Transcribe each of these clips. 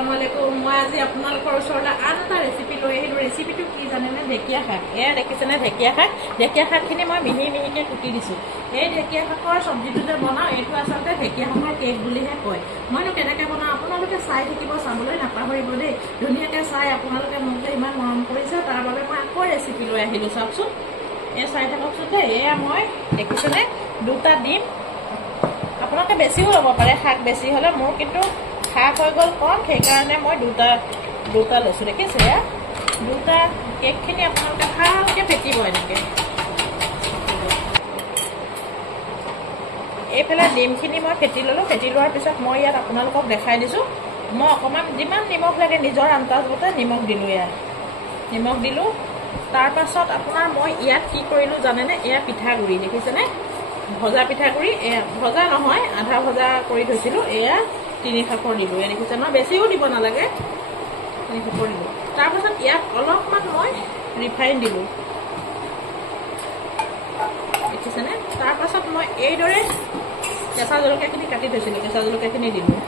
আসসালামু আলাইকুম। মই আজি আপোনালোকৰ ওচৰলৈ আন এটা ৰেচিপি লৈ আহিলোঁ। ৰেচিপিটো কি জানেনে? ঢেকীয়া শাক। এয়া দেখিছেনে ঢেকীয়া শাক? ঢেকীয়া শাকখিনি মই মিহি মিহিকৈ কুটি দিছোঁ। এই ঢেকীয়া শাকৰ চব্জিটো যে বনাওঁ, এইটো আচলতে ঢেকীয়া শাকৰ কেক বুলিহে কয়। মইনো কেনেকৈ বনাওঁ আপোনালোকে চাই থাকিব, চাবলৈ নাপাহৰিব দেই। ধুনীয়াকৈ চাই আপোনালোকে মোক যে ইমান মৰম কৰিছে, তাৰ বাবে মই আকৌ ৰেচিপি লৈ আহিলোঁ। চাওকচোন, এই চাই থাককচোন দেই। এয়া মই দেখিছেনে দুটা ডিম, আপোনালোকে বেছিও ল'ব পাৰে, শাক বেছি হ'লে। মোৰ কিন্তু শাক হৈ গ'ল কম, সেইকাৰণে মই দুটা লৈছোঁ। দেখিছে এয়া দুটা। কেকখিনি আপোনালোকে ভালকৈ ফেটিব এনেকৈ। এইফালে ডিমখিনি মই ফেটি ল'লোঁ। ফেটি লোৱাৰ পিছত মই ইয়াত আপোনালোকক দেখাই দিছোঁ। মই অকণমান যিমান নিমখ লাগে নিজৰ আন্দাজমতে নিমখ দিলোঁ। ইয়াত নিমখ দিলোঁ। তাৰপাছত আপোনাৰ মই ইয়াত কি কৰিলোঁ জানেনে? এয়া পিঠাগুড়ি দেখিছেনে? ভজা পিঠাগুড়ি, এয়া ভজা নহয়, আধা ভজা কৰি থৈছিলোঁ। এয়া 3 কাপৰ দিলোঁ। এয়া দেখিছে নহয়, বেছিও দিব নালাগে, 3 কাপৰ দিলোঁ। তাৰপাছত ইয়াত অলপমান মই ৰিফাইন দিলোঁ, দেখিছেনে? তাৰপাছত মই এইদৰে কেঁচা জলকীয়াখিনি কাটি থৈছিলোঁ, কেঁচা জলকীয়াখিনি দিলোঁ।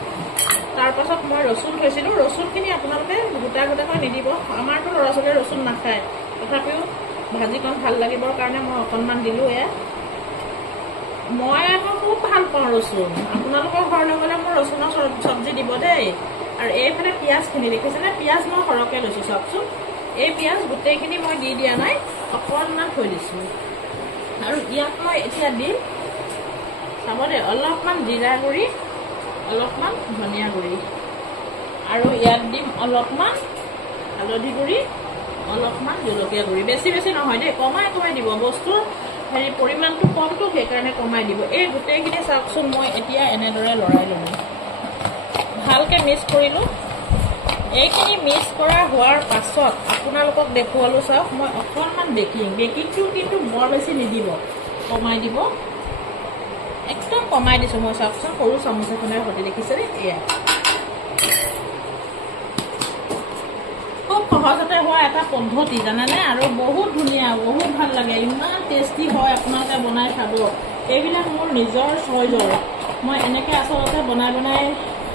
তাৰপাছত মই ৰচুন থৈছিলোঁ। ৰচুনখিনি আপোনালোকে গোটা গোটাকৈ নিদিব, আমাৰতো ল'ৰা ছোৱালীয়ে ৰচুন নাখায়, তথাপিও ভাজিকণ ভাল লাগিবৰ কাৰণে মই অকণমান দিলোঁ। এয়া মই আকৌ খুব ভাল পাওঁ ৰচুন। আপোনালোকৰ ঘৰলৈ গ'লে মোৰ ৰচুনৰ চব্জি দিব দেই। আৰু এইফালে পিঁয়াজখিনি দেখিছেনে? পিঁয়াজ মই সৰহকৈ লৈছোঁ। চাওকচোন, এই পিঁয়াজ গোটেইখিনি মই দি দিয়া নাই, অকণমান থৈ দিছোঁ। আৰু ইয়াত মই এতিয়া দিম, চাব দেই, অলপমান জিৰা গুড়ি, অলপমান ধনিয়া গুড়ি, আৰু ইয়াত দিম অলপমান হালধি গুড়ি, অলপমান জলকীয়া গুড়ি। বেছি বেছি নহয় দেই, কমাই কমাই দিব। বস্তুৰ পৰিমাণটো কমটো, সেইকাৰণে কমাই দিব। এই গোটেইখিনি চাওকচোন, মই এতিয়া এনেদৰে লৰাই ল'লোঁ, ভালকৈ মিক্স কৰিলোঁ। এইখিনি মিক্স কৰা হোৱাৰ পাছত আপোনালোকক দেখুৱালোঁ। চাওক, মই অকণমান বেকিংটো কিন্তু বৰ বেছি নিদিব, কমাই দিব, একদম কমাই দিছোঁ মই। চাওকচোন, সৰু চামুচ এখনেৰে সৈতে দেখিছেনে? এয়া খুব সহজতে হোৱা এটা পদ্ধতি জানেনে? আৰু বহুত ধুনীয়া, বহুত ভাল লাগে, ইমান টেষ্টি হয়। আপোনালোকে বনাই খাব। এইবিলাক মোৰ নিজৰ চইজৰ, মই এনেকৈ আচলতে বনাই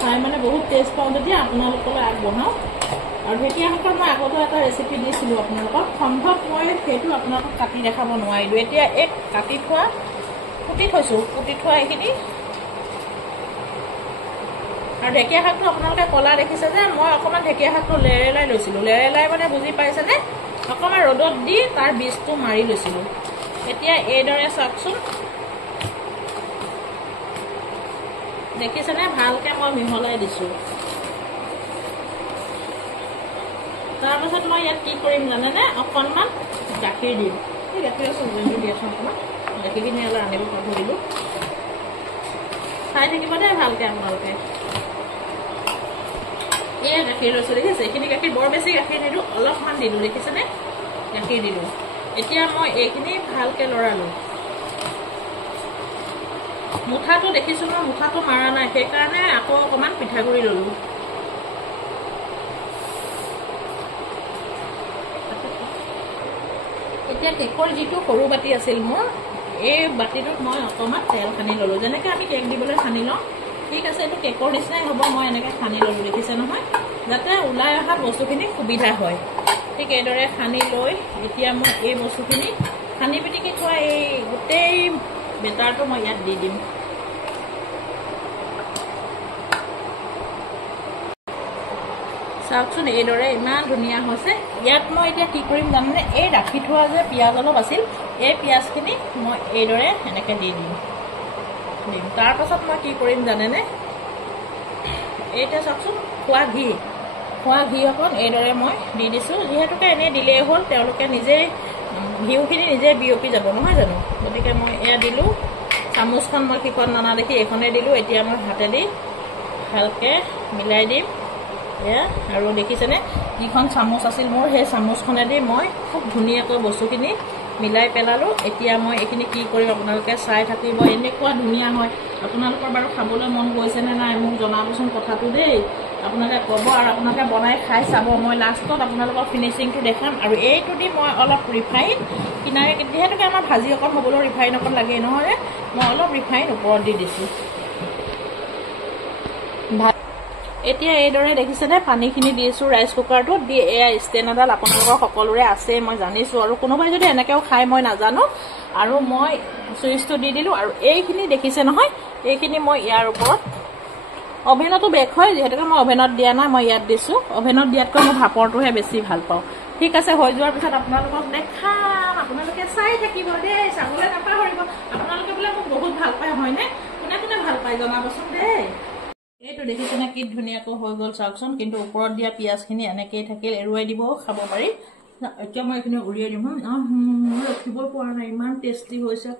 খাই মানে বহুত টেষ্ট পাওঁ, যেতিয়া আপোনালোকলৈ আগবঢ়াওঁ। আৰু ঢেকীয়া শাকৰ মই আগতো এটা ৰেচিপি দিছিলোঁ আপোনালোকক, সম্ভৱ মই সেইটো আপোনালোকক কাটি দেখাব নোৱাৰিলোঁ। এতিয়া এক কুটি থৈছোঁ, কুটি থোৱা এইখিনি। আৰু ঢেকীয়া শাকটো আপোনালোকে ক'লা দেখিছে যে, মই অকণমান ঢেকীয়া শাকটো লেৰেলাই লৈছিলোঁ। লেৰেলাই মানে বুজি পাইছেনে? অকণমান ৰ'দত দি তাৰ বীজটো মাৰি লৈছিলোঁ। এতিয়া এইদৰে চাওকচোন, দেখিছেনে? ভালকৈ মই মিহলাই দিছোঁ। তাৰপাছত মই ইয়াত কি কৰিম জানেনে? অকণমান গাখীৰ দিম। এই গাখীৰৰ চব্জিটো দিয়াচোন, অকণমান গাখীৰখিনি অলপ আনিব পাহৰিলোঁ। চাই থাকিব দেই ভালকৈ আপোনালোকে। এয়া গাখীৰ লৈছোঁ, দেখিছে? এইখিনি গাখীৰ বৰ বেছি গাখীৰ নিদিওঁ, অলপমান দিলোঁ, দেখিছেনে? গাখীৰ দিলোঁ। এতিয়া মই এইখিনি ভালকৈ লৰালোঁ। মুঠাটো দেখিছোঁ মই মুঠাটো মাৰা নাই, সেইকাৰণে আকৌ অকণমান পিঠাগুড়ি ল'লোঁ। এতিয়া কেকৰ যিটো সৰু বাতি আছিল মোৰ, এই বাতিটোত মই অকণমান তেল সানি ল'লোঁ, যেনেকৈ আমি কেক দিবলৈ সানি লওঁ। ঠিক আছে, এইটো কেকৰ নিচিনাই হ'ব। মই এনেকৈ সানি ল'লোঁ, দেখিছে নহয়? যাতে ওলাই অহা বস্তুখিনি সুবিধা হয়। ঠিক এইদৰে সানি লৈ এতিয়া মই এই বস্তুখিনি সানি পিটিকি থোৱা এই গোটেই বেটাৰটো মই ইয়াত দি দিম। চাওকচোন, এইদৰে ইমান ধুনীয়া হৈছে। ইয়াত মই এতিয়া কি কৰিম জানেনে? এই ৰাখি থোৱা যে পিঁয়াজ অলপ আছিল, এই পিঁয়াজখিনি মই এইদৰে এনেকৈ দি দিম। তাৰপাছত মই কি কৰিম জানেনে? এতিয়া চাওকচোন, খোৱা ঘি অকণ এইদৰে মই দি দিছোঁ। যিহেতুকে এনেই দিলেই হ'ল, তেওঁলোকে নিজেই ঘিউখিনি নিজেই বিয়পি যাব, নহয় জানো? গতিকে মই এয়া দিলোঁ। চামুচখন মই কিখন নানা দেখি এইখনেই দিলোঁ। এতিয়া মই হাতেদি ভালকৈ মিলাই দিম। এয়া, আৰু দেখিছেনে? যিখন চামুচ আছিল মোৰ, সেই চামুচখনেদি মই খুব ধুনীয়াকৈ বস্তুখিনি মিলাই পেলালোঁ। এতিয়া মই এইখিনি কি কৰিম আপোনালোকে চাই থাকিব। এনেকুৱা ধুনীয়া হয়। আপোনালোকৰ বাৰু খাবলৈ মন গৈছেনে নাই মোক জনাবচোন কথাটো দেই। আপোনালোকে ক'ব, আৰু আপোনালোকে বনাই খাই চাব। মই লাষ্টত আপোনালোকৰ ফিনিচিংটো দেখাম। আৰু এইটো দি মই অলপ ৰিফাইন কিনাৰে, যিহেতুকে আমাৰ ভাজি অকণ হ'বলৈ ৰিফাইন অকণ লাগেই নহয়, মই অলপ ৰিফাইন ওপৰত দি দিছোঁ। এতিয়া এইদৰে দেখিছেনে পানীখিনি দিছোঁ ৰাইচ কুকাৰটোত দি এয়া ষ্টেণ্ড এডাল আপোনালোকৰ সকলোৰে আছে মই জানিছোঁ আৰু কোনোবাই যদি এনেকৈও খাই মই নাজানো আৰু মই চুইচটো দি দিলোঁ আৰু এইখিনি দেখিছে নহয় এইখিনি মই ইয়াৰ ওপৰত অভেনতো বেক হয় যিহেতুকে মই অভেনত দিয়া নাই মই ইয়াত দিছোঁ অভেনত দিয়াতকৈ মই ভাপৰটোহে বেছি ভাল পাওঁ ঠিক আছে হৈ যোৱাৰ পিছত আপোনালোকক দেখাম আপোনালোকে চাই থাকিব দেই চাবলৈ নাপাহৰিব আপোনালোকে বোলে মোক বহুত ভাল পায় হয়নে কোনে কোনে ভাল পায় জনাবচোন দেই এইটো দেখিছেনে কি ধুনীয়াকৈ হৈ গ'ল চাওকচোন কিন্তু ওপৰত দিয়া পিঁয়াজখিনি এনেকেই থাকিল এৰুৱাই দিবও খাব পাৰি এতিয়া মই এইখিনি উলিয়াই দিম ৰখিবই পৰা নাই ইমান টেষ্টি হৈছে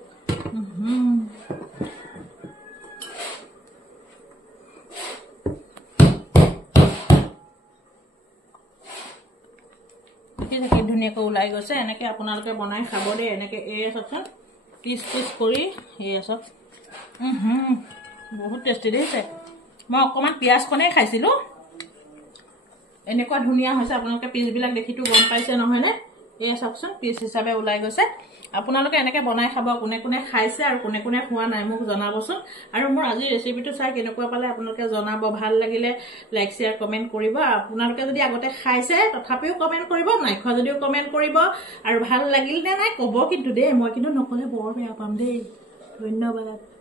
কি ধুনীয়াকৈ ওলাই গৈছে এনেকৈ আপোনালোকে বনাই খাব দেই এনেকৈ এই চাওকচোন পিচ পিচ কৰি এই চাওক বহুত টেষ্টি দেখিছে মই অকণমান পিঁয়াজখনেই খাইছিলোঁ এনেকুৱা ধুনীয়া হৈছে আপোনালোকে পিচবিলাক দেখিতো গম পাইছে নহয়নে এই চাওকচোন পিচ হিচাপে ওলাই গৈছে আপোনালোকে এনেকৈ বনাই খাব কোনে কোনে খাইছে আৰু কোনে কোনে খোৱা নাই মোক জনাবচোন আৰু মোৰ আজি ৰেচিপিটো চাই কেনেকুৱা পালে আপোনালোকে জনাব ভাল লাগিলে লাইক শ্বেয়াৰ কমেণ্ট কৰিব আপোনালোকে যদি আগতে খাইছে তথাপিও কমেণ্ট কৰিব নাই খোৱা যদিও কমেণ্ট কৰিব আৰু ভাল লাগিল নে নাই ক'ব কিন্তু দেই মই কিন্তু নক'লে বৰ বেয়া পাম দেই ধন্যবাদ